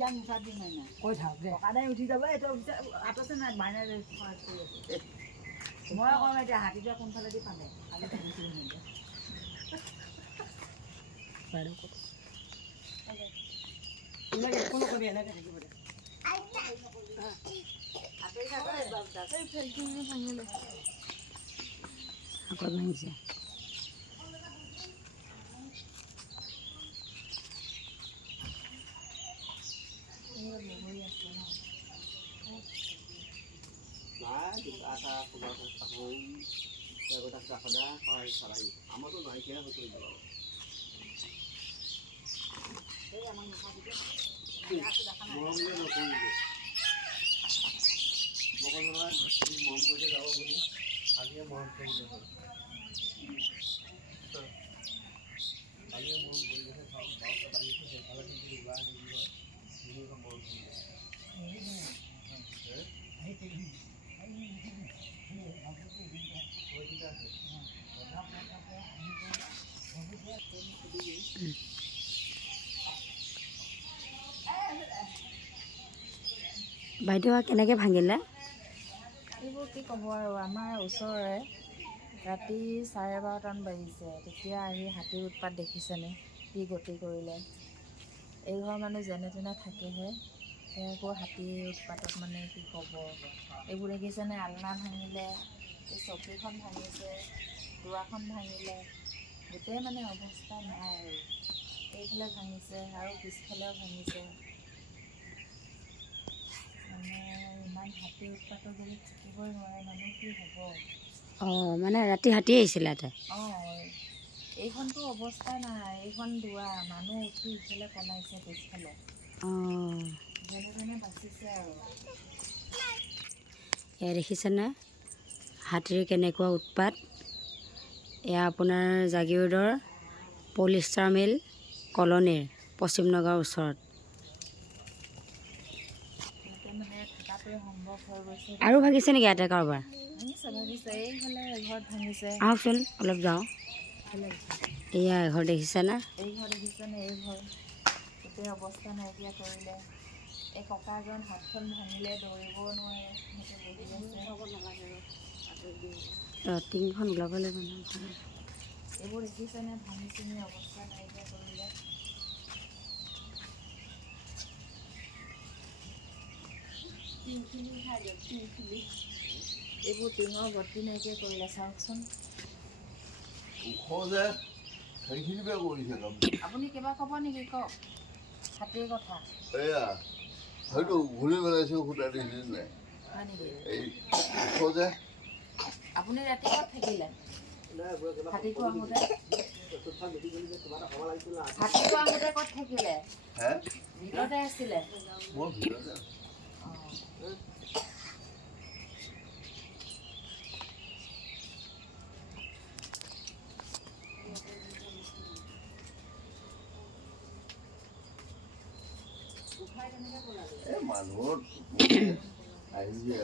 যাম মুখাত দিম মাইনা কৈ থাক দে সদায় উঠি যাব এইটো আঁতছে নাই মাইনা মই কম এতিয়া হাতীটোৱে কোনফালেদি পালে কালি ভাবিছিলোঁ নিদিয়ে বাইদেউ ক'ত এনেকৈ একো নকবি এনেকৈ থাকিব দে আকৌ ভাঙিছে আমাৰতো নাইকিয়া হৈ পৰিব মৰম যে নকৰিব মই মৰম কৰিলে যাব বুলি কালিয়ে মৰম কৰিলে কালিয়ে মৰম কৰিলেহে চাওক বাৰটা বাঢ়িছে সেইফালে কিন্তু ওলাই আহিব ধুনীয়াকৈ মৰম কৰিলে বাইদেউ কেনেকৈ ভাঙিলে এইবোৰ কি ক'ব আৰু আমাৰ ওচৰৰে ৰাতি 12:30মান বাজিছে তেতিয়া আহি হাতীৰ উৎপাত দেখিছেনে কি গতি কৰিলে এইঘৰ মানুহ যেনে তেনে থাকেহে সেই আকৌ হাতীৰ উৎপাতত মানে কি ক'ব এইবোৰ দেখিছেনে আলনা ভাঙিলে এই চকীখন ভাঙিছে দুৱাৰখন ভাঙিলে গোটেই মানে অৱস্থা নাই আৰু এইফালে ভাঙিছে আৰু পিছফালেও ভাঙিছে মানে ইমান হাতীৰ উৎপাতত যদি থাকিবই নোৱাৰে মানুহ কি হ'ব অঁ মানে ৰাতি হাতী আহিছিলে ইয়াতে অঁ এইখনতো অৱস্থা নাই এইখন দুৱাৰ মানুহ উঠি ইফালে পলাইছে পিছফালে অঁ যেনে তেনে বাচিছে আৰু এয়া দেখিছেনে হাতীৰ কেনেকুৱা উৎপাত এয়া আপোনাৰ জাগিৰোডৰ পলিষ্টাৰ মিল কলনীৰ পশ্চিম নগাঁৱৰ ওচৰত ইয়াতে মানে থকাটোৱে সম্ভৱ হৈ গৈছে আৰু ভাগিছে নেকি ইয়াতে কাৰোবাৰ ভাগিছে এইফালে এঘৰত ভাঙিছে আহকচোন অলপ যাওঁ এয়া এঘৰ দেখিছেনে এই ঘৰ দেখিছেনে এই ঘৰ গোটেই অৱস্থা নাইকিয়া কৰিলে এই ককাজন হাতখন ভাঙিলে দৌৰিবও নোৱাৰে টিংখন ওলাব লাগিব এইবোৰ দেখিছেনে ভাঙি চিঙি অৱস্থা নাইকিয়া কৰিলে টিংখিনি খাই দিয়ক টিংখিনি এইবোৰ টিঙৰ গতি নাইকিয়া কৰিলে চাওকচোন ওখ যে সেইখিনিকে কৰিছে কাম আপুনি কিবা ক'ব নেকি কওক হাতীৰ কথা এয়া হয়তো ঘূৰি পেলাইছে সূতা দেখিছে নাই হয় নেকি এই ওখ যে আপুনি ৰাতি ক'ত থাকিলে হাতীটো আহোঁতে ক'ত থাকিলে হে ভিতৰতে আছিলে মই ভিতৰতে এই মানুহৰ আহিছে